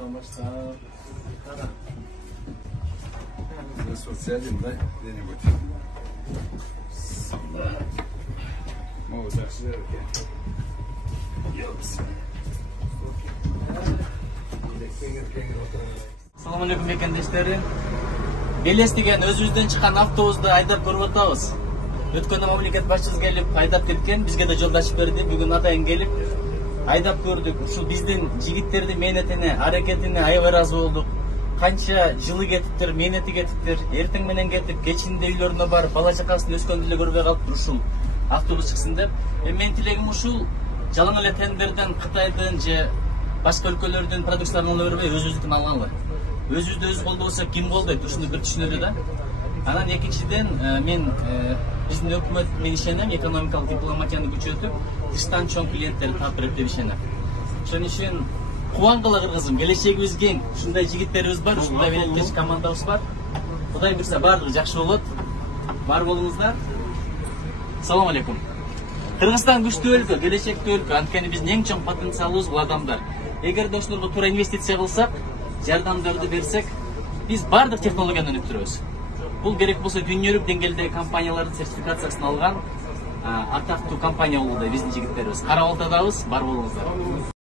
Ортан баштап кара. Социализм, да, где-нибудь. О, так сверху. Assalamu alaikum мекендештери. Белес деген өзүбүздөн чыккан автобусду айдап көрүп атабыз. Өткөндө мамлекет башчыбыз келип айдап кеткен, бизге да жолдо ачып берди. Бүгүн атайын келип айдап көрдүк. Ушул биздин жигиттердин мээнетине, аракетине аябай ыраазы болдук. Канча жылы кетиптир, мээнети кетиптир. Эртең менен кетип, кечинде үйлөрүнө барып, бала чакасын өскөндү эле көрбөй калыптыр ушул автобус чыксын деп. Менин тилегим ушул, жалаң эле тендерден Кытайдын же башка өлкөлөрдүн продукцияларын ала бербей, өзүбүздүкүн алгалы. Өзүбүздү өзү колдобосок ким колдойт? Ушуну бир түшүнөлү да. Анан экинчиден мен биздин өкмөт мен ишенем, экономикалык дипломатияны күчөтүп, тыштан чоң клиенттерди тартып деп ишенем. Ошон үчүн кубангыла кыргызым, келечегибиз кең. Ушундай жигиттерибиз бар, ушундай белектеш командабыз бар. Кудай буйрса баардыгы жакшы болот. Бар болуңуздар. Салам алейкум. Кыргызстан күчтүү өлкө, келечектүү өлкө. Анткени биздин эң чоң потенциалыбыз бул адамдар. Эгерде ошолорго туура инвестиция кылсак, жардамдарды берсек, биз бардык технологияны өнүктүрөбүз. Бул керек болсо дүйнөлүк деңгээлдеги компаниялардын сертификациясын алган атактуу компания болууда биздин жигиттерибиз. Карап атабыз, бар болуңуздар.